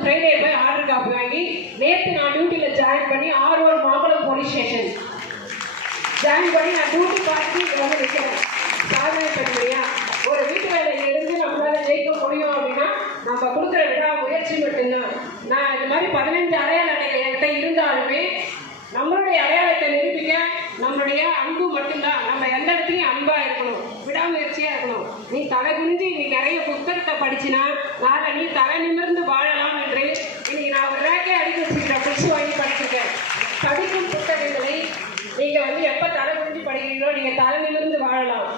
Friday போய் order copy வாங்கி நேற்று நான் டியூட்டியில் ஜாயின் பண்ணி ஆரோர் மாம்பலம் போலீஸ் ஸ்டேஷன் ஜாயின் பண்ணி நான் டியூட்டி பார்த்து இங்கே வந்து நிற்கிறேன் சாதனை பண்ணுறியா ஒரு வீட்டு வேலையில இருந்து நம்மளால ஜெயிக்க முடியும் அப்படின்னா நம்ம கொடுக்குற விடா முயற்சி மட்டும்தான். நான் இந்த மாதிரி பதினஞ்சு அடையாள அடைகள் என்கிட்ட இருந்தாலுமே நம்மளுடைய அடையாளத்தை நிரூபிக்க நம்மளுடைய அன்பு மட்டும்தான். நம்ம எந்த இடத்துலையும் அன்பா இருக்கணும். விடாமுயற்சியா இருக்கணும். நீ தலை குனிஞ்சு நீ நிறைய புத்தகத்தை படிச்சினா நாளை நீ தலை நிமிர்ந்து வாழ என்று இன்னைக்கு நான் ஒரு ரேக்கே அடிக்க வச்சுக்கிறேன் புக்ஸ் வாங்கி படிச்சிருக்கேன் படிக்கும் புத்தகங்களை நீங்க வந்து எப்ப தலை குனிஞ்சு படிக்கிறீங்களோ நீங்க தலை நிமிர்ந்து வாழலாம்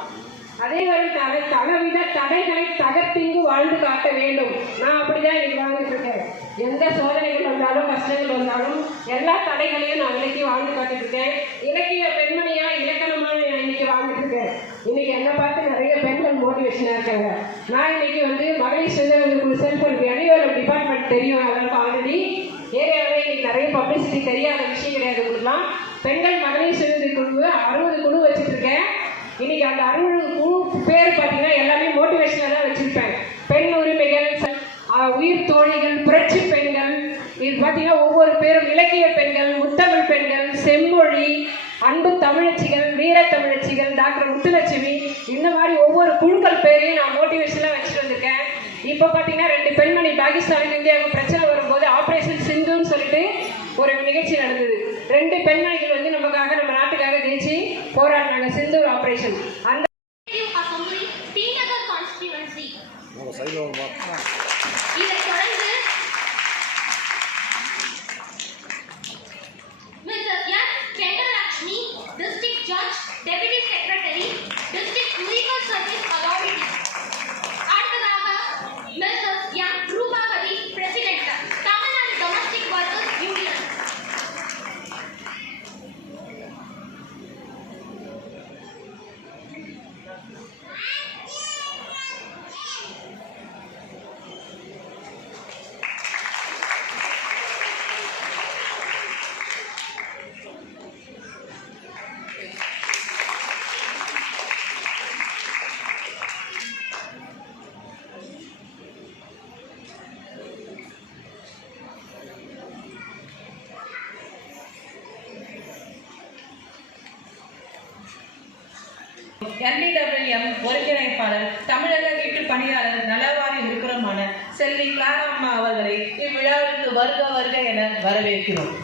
அதை தகவித தடைகளை தகர்த்திங்கு வாழ்ந்து காட்ட வேண்டும். நான் அப்படிதான் இன்னைக்கு வாழ்ந்துட்டு இருக்கேன். எந்த சோதனைகள் வந்தாலும் கஷ்டங்கள் வந்தாலும் எல்லா தடைகளையும் நான் விலக்கி வாழ்ந்து காட்டிட்டு இருக்கேன். இலக்கிய பெண்மணியா இலக்கணமா நான் இன்னைக்கு வாழ்ந்துட்டு இருக்கேன். இன்னைக்கு என்னை பார்த்து நிறைய பெண்கள் மோட்டிவேஷனாக இருக்காங்க. நான் இன்னைக்கு வந்து மகளிர் சுதந்திர செல்ஃப் வெளியோரம் டிபார்ட்மெண்ட் தெரியும் அதற்கு ஆல்ரெடி ஏரியாவில் இன்னைக்கு நிறைய பப்ளிசிட்டி தெரியாத விஷயம் கிடையாது உங்களுக்குலாம் பெண்கள் மகளிர் சுதந்திர குழு அறுபது குழு வச்சுட்டு இருக்கேன். இன்னைக்கு அந்த அறுபது குழு பேர் பார்த்தீங்கன்னா எல்லாமே மோட்டிவேஷனாக தான் வச்சிருப்பேன் பெண் உரிமைகள் ச- ஆஹ் உயிர் தோழிகள் புரட்சி பெண்கள் இது பார்த்தீங்கன்னா ஒவ்வொரு பேரும் இலக்கிய பெண்கள் முத்தமிழ் பெண்கள் செம்மொழி அன்பு தமிழச்சிகள் வீர தமிழச்சிகள் டாக்டர் முத்துலட்சுமி இந்த மாதிரி ஒவ்வொரு குழுக்கள் பேரையும் நான் மோட்டிவேஷனாக வச்சுட்டு வந்திருக்கேன் இப்போ பார்த்தீங்கன்னா ரெண்டு பெண்மணி பிரச்சனை வரும்போது என்டிடபிள்யூஎம் ஒருங்கிணைப்பாளர் தமிழக வீட்டு பணியாளர் நலவாரி உறுப்பினருமான செல்வி கிளாரா அவர்களை இவ்விழாவிற்கு வருக வருக என வரவேற்கிறோம்.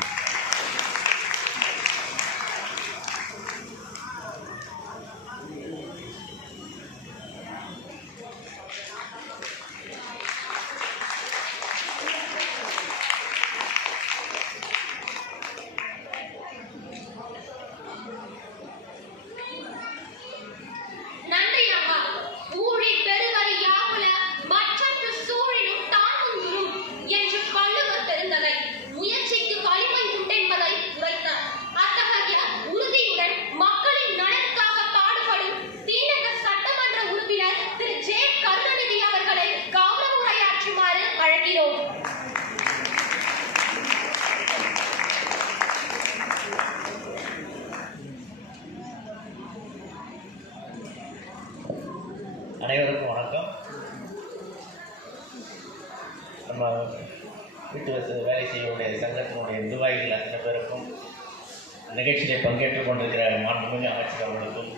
நிகழ்ச்சியில் பங்கேற்றுக் கொண்டிருக்கிற மாண்புமிகு அமைச்சர் அவர்களுக்கும்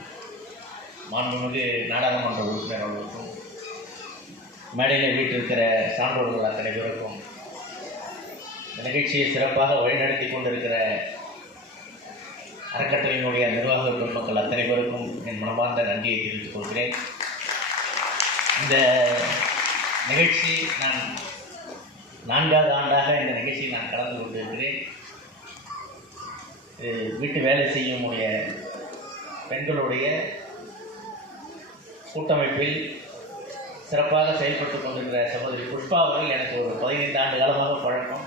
மாண்புமிகு நாடாளுமன்ற உறுப்பினர் அவர்களுக்கும் மேடையில் வீட்டிருக்கிற சான்றோர்கள் அத்தனை பேருக்கும் இந்த நிகழ்ச்சியை சிறப்பாக வழிநடத்தி கொண்டிருக்கிற அறக்கட்டளையினுடைய நிர்வாக பெருமக்கள் அத்தனை பேருக்கும் என் மனமார்ந்த நன்றியை தெரிவித்துக் கொள்கிறேன். இந்த நிகழ்ச்சி நான் நான்காவது ஆண்டாக இந்த நிகழ்ச்சியில் நான் கலந்து கொண்டிருக்கிறேன். வீட்டு வேலை செய்யக்கூடிய பெண்களுடைய கூட்டமைப்பில் சிறப்பாக செயல்பட்டு கொண்டிருக்கிற சகோதரி புஷ்பா அவர்கள் எனக்கு ஒரு பதினைந்து ஆண்டு காலமாக பழக்கம்.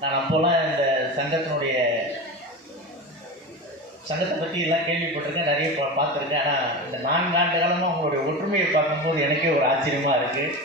நான் அப்போல்லாம் இந்த சங்கத்தினுடைய சங்கத்தை பற்றி எல்லாம் கேள்விப்பட்டிருக்கேன் நிறைய பார்த்துருக்கேன். ஆனால் இந்த நான்கு ஆண்டு காலமாக அவங்களுடைய ஒற்றுமையை பார்க்கும்போது எனக்கே ஒரு ஆச்சரியமாக இருக்குது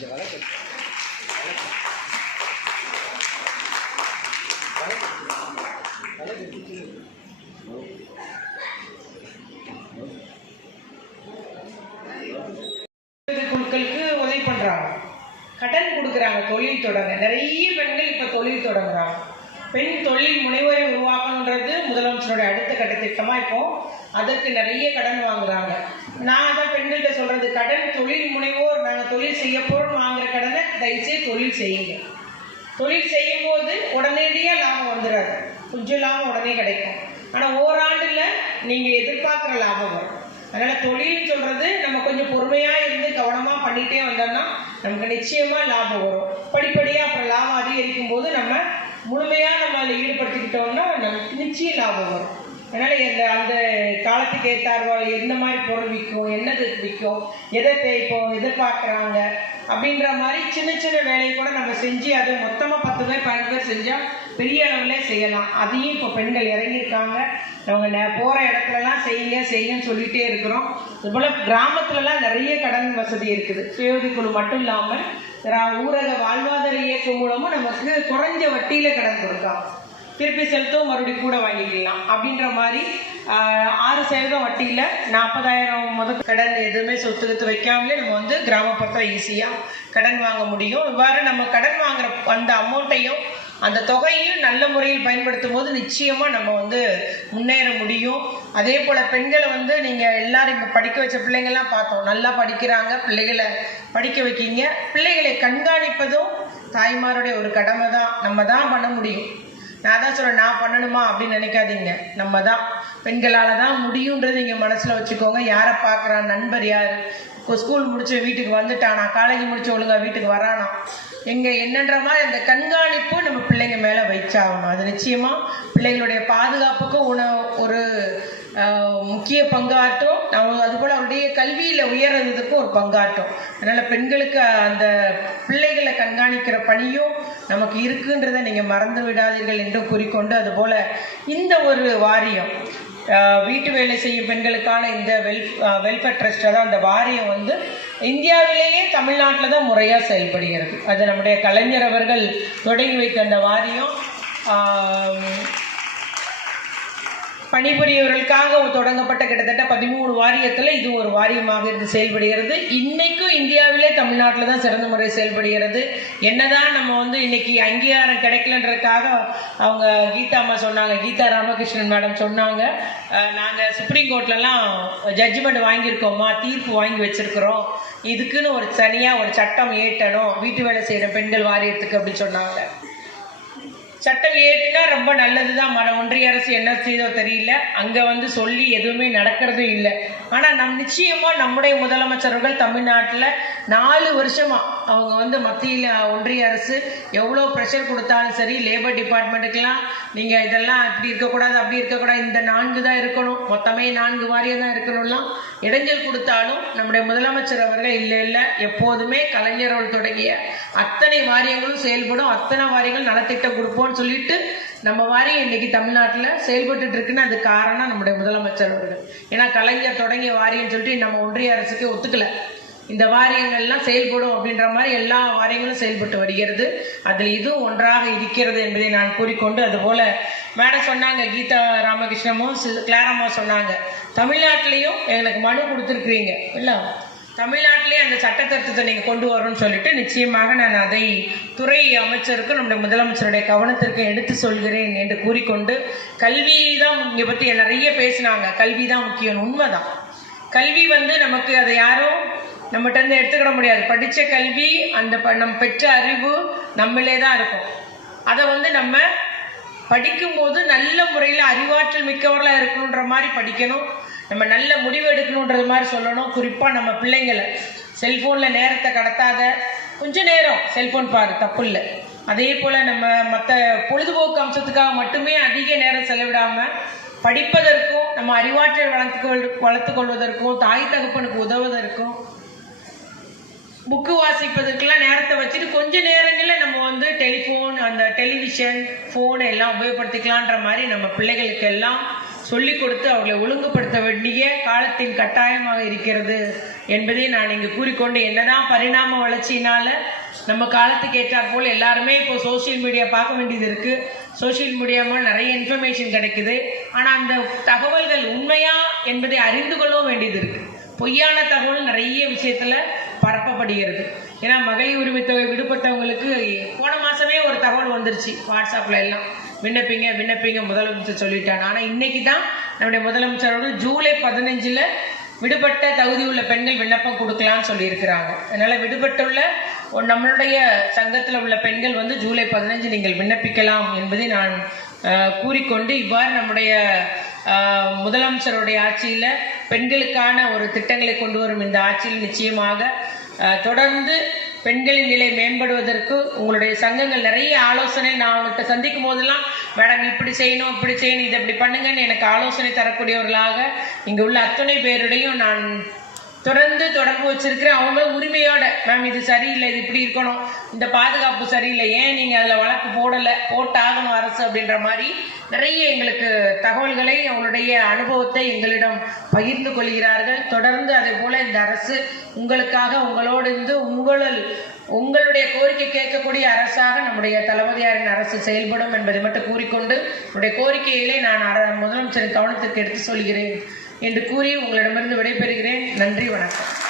இந்த வழக்கு குழுக்களுக்கு உதவி பண்றாங்க. கடன் கொடுக்குறாங்க தொழில் தொடங்க. நிறைய பெண்கள் இப்ப தொழில் தொடங்குறாங்க. பெண் தொழில் முனைவரை உருவாக்கணுன்றது முதலமைச்சருடைய அடுத்த கட்ட திட்டமா இப்போ. அதற்கு நிறைய கடன் வாங்குறாங்க. சொல்றது கடன் தொழில் முனைவோர் நாங்கள் தொழில் செய்ய போறோம் வாங்குற கடனை தயவுசெய்து தொழில் செய்யுங்க. தொழில் செய்யும் போது உடனடியாக லாபம் வந்துடாது கொஞ்சம் லாபம் உடனே கிடைக்கும். ஆனால் ஓராண்டில் நீங்கள் எதிர்பார்க்குற லாபம் வரும். அதனால் தொழில்னு சொல்கிறது நம்ம கொஞ்சம் பொறுமையாக இருந்து கவனமாக பண்ணிகிட்டே வந்தோம்னா நமக்கு நிச்சயமாக லாபம் வரும். படிப்படியாக அப்புறம் லாபம் அதிகரிக்கும் போது நம்ம முழுமையாக நம்ம அதில் ஈடுபடுத்திக்கிட்டோம்னா நமக்கு நிச்சயம் லாபம் வரும். அதனால இந்த அந்த காலத்துக்கு ஏற்றார்வா எந்த மாதிரி பொருள் விற்கும் என்னது விற்கும் எதை தேய்ப்போம் இப்போ எதிர்பார்க்குறாங்க அப்படின்ற மாதிரி சின்ன சின்ன வேலையை கூட நம்ம செஞ்சு அதை மொத்தமாக பத்து பேர் பன்னெண்டு பேர் செஞ்சால் பெரிய அளவில் செய்யலாம். அதையும் இப்போ பெண்கள் இறங்கியிருக்காங்க. அவங்க ந போகிற இடத்துலலாம் செய்யுங்க செய்யுங்கன்னு சொல்லிகிட்டே இருக்கிறோம். இதுபோல் கிராமத்துலலாம் நிறைய கடன் வசதி இருக்குது. சுயோதி குழு மட்டும் இல்லாமல் ஊரக வாழ்வாதார இயக்கம் மூலமும் நமக்கு குறைஞ்ச வட்டியில் கடன் கொடுக்கலாம். திருப்பி செலுத்தும் மறுபடியும் கூட வாங்கிக்கலாம். அப்படின்ற மாதிரி ஆறு சதவீதம் வட்டியில் நாற்பதாயிரம் முதல் கடன் எதுவுமே சொத்து எடுத்து வைக்காமலே நம்ம வந்து கிராமப்புறத்தில் ஈஸியாக கடன் வாங்க முடியும். இவ்வாறு நம்ம கடன் வாங்குற அந்த அமௌண்ட்டையும் அந்த தொகையும் நல்ல முறையில் பயன்படுத்தும் போது நிச்சயமாக நம்ம வந்து முன்னேற முடியும். அதே போல் பெண்களை வந்து நீங்கள் எல்லாரும் இப்போ படிக்க வச்ச பிள்ளைங்கள்லாம் பார்த்தோம். நல்லா படிக்கிறாங்க பிள்ளைகளை படிக்க வைக்கிங்க பிள்ளைகளை கண்காணிப்பதும் தாய்மாருடைய ஒரு கடமை தான் நம்ம தான் பண்ண முடியும். நான் தான் சொல்கிறேன் நான் பண்ணணுமா அப்படின்னு நினைக்காதீங்க. நம்ம தான் பெண்களால் தான் முடியுன்றது நீங்கள் மனசில் வச்சுக்கோங்க. யாரை பார்க்குறான் நண்பர் யார்? இப்போ ஸ்கூல் முடிச்சு வீட்டுக்கு வந்துட்டானா? காலேஜ் முடிச்சு ஒழுங்கா வீட்டுக்கு வரானா? எங்க என்னன்ற மாதிரி அந்த கண்காணிப்பு நம்ம பிள்ளைங்க மேலே வச்சாகணும். அது நிச்சயமாக பிள்ளைங்களுடைய பாதுகாப்புக்கும் உண ஒரு முக்கிய பங்காற்றும் நம்ம அதுபோல் அவருடைய கல்வியில் உயர்றதுக்கும் ஒரு பங்காற்றும் அதனால் பெண்களுக்கு அந்த பிள்ளைகளை கண்காணிக்கிற பணியும் நமக்கு இருக்குன்றதை நீங்கள் மறந்து விடாதீர்கள் என்று கூறிக்கொண்டு அதுபோல் இந்த ஒரு வாரியம் வீட்டு வேலை செய்யும் பெண்களுக்கான இந்த வெல் வெல்ஃபேர் ட்ரஸ்ட் தான் அந்த வாரியம் வந்து இந்தியாவிலேயே தமிழ்நாட்டில் தான் முறையாக செயல்படுகிறது. அது நம்முடைய கலைஞர் அவர்கள் தொடங்கி வைத்த அந்த வாரியம். பணிபுரியவர்களுக்காக தொடங்கப்பட்ட கிட்டத்தட்ட பதிமூணு வாரியத்தில் இது ஒரு வாரியமாக இருந்து செயல்படுகிறது. இன்றைக்கும் இந்தியாவிலே தமிழ்நாட்டில் தான் சிறந்த முறை செயல்படுகிறது. என்னதான் நம்ம வந்து இன்னைக்கு அங்கீகாரம் கிடைக்கலன்றதுக்காக அவங்க கீதா அம்மா சொன்னாங்க கீதா ராமகிருஷ்ணன் மேடம் சொன்னாங்க. நாங்கள் சுப்ரீம் கோர்ட்லலாம் ஜட்ஜ்மெண்ட் வாங்கியிருக்கோமா தீர்ப்பு வாங்கி வச்சுருக்குறோம். இதுக்குன்னு ஒரு தனியாக ஒரு சட்டம் ஏற்றணும் வீட்டு வேலை செய்கிற பெண்கள் வாரியத்துக்கு அப்படின்னு சொன்னாங்க. சட்டம் ஏற்றினா ரொம்ப நல்லது தான் மன ஒன்றிய அரசு என்ன செய்தோ தெரியல. அங்கே வந்து சொல்லி எதுவுமே நடக்கிறதும் இல்லை. ஆனால் நம் நிச்சயமாக நம்முடைய முதலமைச்சர்கள் தமிழ்நாட்டில் நாலு வருஷமா அவங்க வந்து மத்தியில் ஒன்றிய அரசு எவ்வளோ ப்ரெஷர் கொடுத்தாலும் சரி லேபர் டிபார்ட்மெண்ட்டுக்கெல்லாம் நீங்கள் இதெல்லாம் இப்படி இருக்கக்கூடாது அப்படி இருக்கக்கூடாது இந்த நான்கு தான் இருக்கணும். மொத்தமே நான்கு வாரியம் தான் இருக்கணும்லாம் இடைஞ்சல் கொடுத்தாலும் நம்முடைய முதலமைச்சர் அவர்கள் இல்லை இல்லை. எப்போதுமே கலைஞர்கள் தொடங்கிய அத்தனை வாரியங்களும் செயல்படும். அத்தனை வாரியங்கள் நலத்திட்டம் கொடுப்போம்னு சொல்லிட்டு நம்ம வாரியம் இன்னைக்கு தமிழ்நாட்டில் செயல்பட்டு இருக்குன்னு அது காரணம் நம்முடைய முதலமைச்சர் அவர்கள். ஏன்னா கலைஞர் தொடங்கிய வாரியம்னு சொல்லிட்டு நம்ம ஒன்றிய அரசுக்கு ஒத்துக்கலை. இந்த வாரியங்கள்லாம் செயல்படும் அப்படின்ற மாதிரி எல்லா வாரியங்களும் செயல்பட்டு வருகிறது. அதில் இதுவும் ஒன்றாக இருக்கிறது என்பதை நான் கூறிக்கொண்டு அதுபோல் மேடம் சொன்னாங்க கீதா ராமகிருஷ்ணமும் கிளாரம்மா சொன்னாங்க. தமிழ்நாட்டிலையும் எங்களுக்கு மனு கொடுத்துருக்குறீங்க. இல்லை? தமிழ்நாட்டிலே அந்த சட்டத்திருத்தத்தை நீங்கள் கொண்டு வரணும்னு சொல்லிட்டு நிச்சயமாக நான் அதை துறை அமைச்சருக்கு நம்முடைய முதலமைச்சருடைய கவனத்திற்கு எடுத்து சொல்கிறேன் என்று கூறிக்கொண்டு கல்வி தான் இங்கே பற்றி நிறைய பேசினாங்க. கல்வி தான் முக்கியம். உண்மைதான். கல்வி வந்து நமக்கு அதை யாரும் நம்மகிட்ட இருந்து எடுத்துக்கிட முடியாது. படித்த கல்வி அந்த ப- நம் பெற்ற அறிவு நம்மளே தான் இருக்கும். அதை வந்து நம்ம படிக்கும்போது நல்ல முறையில் அறிவாற்றல் மிக்கவர்களாக இருக்கணுன்ற மாதிரி படிக்கணும். நம்ம நல்ல முடிவு எடுக்கணுன்றது மாதிரி சொல்லணும். குறிப்பாக நம்ம பிள்ளைங்களை. செல்ஃபோனில் நேரத்தை கடத்தாத கொஞ்சம் நேரம் செல்ஃபோன் பாரு தப்பு இல்லை அதே போல் நம்ம மற்ற பொழுதுபோக்கு அம்சத்துக்காக மட்டுமே அதிக நேரம் செலவிடாமல் படிப்பதற்கும் நம்ம அறிவாற்றல் வளர்த்து வளர்த்து கொள்வதற்கும் தாய் தகப்பனுக்கு உதவுவதற்கும் புக்கு வாசிப்பதற்கெல்லாம் நேரத்தை வச்சுட்டு கொஞ்ச நேரங்களில் நம்ம வந்து டெலிஃபோன் அந்த டெலிவிஷன் ஃபோன் எல்லாம் உபயோகப்படுத்திக்கலான்ற மாதிரி நம்ம பிள்ளைகளுக்கு எல்லாம் சொல்லிக் கொடுத்து அவர்களை ஒழுங்குபடுத்த வேண்டிய காலத்தின் கட்டாயமாக இருக்கிறது என்பதை நான் இங்கு கூறிக்கொண்டு என்னதான் பரிணாம வளர்ச்சியினால நம்ம காலத்துக்கு ஏற்றாற் போல் எல்லாருமே இப்போ சோஷியல் மீடியா பார்க்க வேண்டியது இருக்கு. சோஷியல் மீடியா நிறைய இன்ஃபர்மேஷன் கிடைக்குது. ஆனால் அந்த தகவல்கள் உண்மையா என்பதை அறிந்து கொள்ளவும் வேண்டியது இருக்கு. பொய்யான தகவல் நிறைய விஷயத்துல பரப்பப்படுகிறது. ஏன்னா மகளிர் உரிமை தொகை விடுபட்டவங்களுக்கு போன மாதமே ஒரு தகவல் வந்துருச்சு வாட்ஸ்அப்பில் எல்லாம். விண்ணப்பிங்க விண்ணப்பிங்க முதலமைச்சர் சொல்லிட்டாங்க ஆனால் இன்றைக்கி தான் நம்முடைய முதலமைச்சரோட ஜூலை பதினஞ்சில் விடுபட்ட தகுதி உள்ள பெண்கள் விண்ணப்பம் கொடுக்கலாம்னு சொல்லியிருக்கிறாங்க. அதனால் விடுபட்டுள்ள ஒரு நம்மளுடைய சங்கத்தில் உள்ள பெண்கள் வந்து ஜூலை பதினஞ்சு நீங்கள் விண்ணப்பிக்கலாம் என்பதை நான் கூறிக்கொண்டு இவ்வாறு நம்முடைய முதலமைச்சருடைய ஆட்சியில் பெண்களுக்கான ஒரு திட்டங்களை கொண்டு வரும் இந்த ஆட்சியில் நிச்சயமாக தொடர்ந்து பெண்களின் நிலை மேம்படுவதற்கு உங்களுடைய சங்கங்கள் நிறைய ஆலோசனை நான் அவங்கள்ட்ட சந்திக்கும் போதெல்லாம் மேடம் இப்படி செய்யணும் இப்படி செய்யணும் இதை இப்படி பண்ணுங்கன்னு எனக்கு ஆலோசனை தரக்கூடியவர்களாக இங்கே உள்ள அத்தனை பேருடையும் நான் தொடர்ந்து தொடர்பு வச்சிருக்கிறேன் அவங்களும் உரிமையோட மேம் இது சரியில்லை இது இப்படி இருக்கணும். இந்த பாதுகாப்பு சரியில்லை. ஏன் நீங்கள் அதில் வழக்கு போடலை? போட்டாகணும் அரசு அப்படின்ற மாதிரி நிறைய எங்களுக்கு தகவல்களை அவங்களுடைய அனுபவத்தை எங்களிடம் பகிர்ந்து கொள்கிறார்கள். தொடர்ந்து அதே போல இந்த அரசு உங்களுக்காக உங்களோடு இருந்து உங்களில் உங்களுடைய கோரிக்கை கேட்கக்கூடிய அரசாக நம்முடைய தளபதியாரின் அரசு செயல்படும் என்பதை மட்டும் கூறிக்கொண்டு உங்களுடைய கோரிக்கையிலே நான் அர- முதலமைச்சரின் கவனத்திற்கு எடுத்து சொல்கிறேன். என்று கூறி உங்களிடமிருந்து விடைபெறுகிறேன். நன்றி வணக்கம்.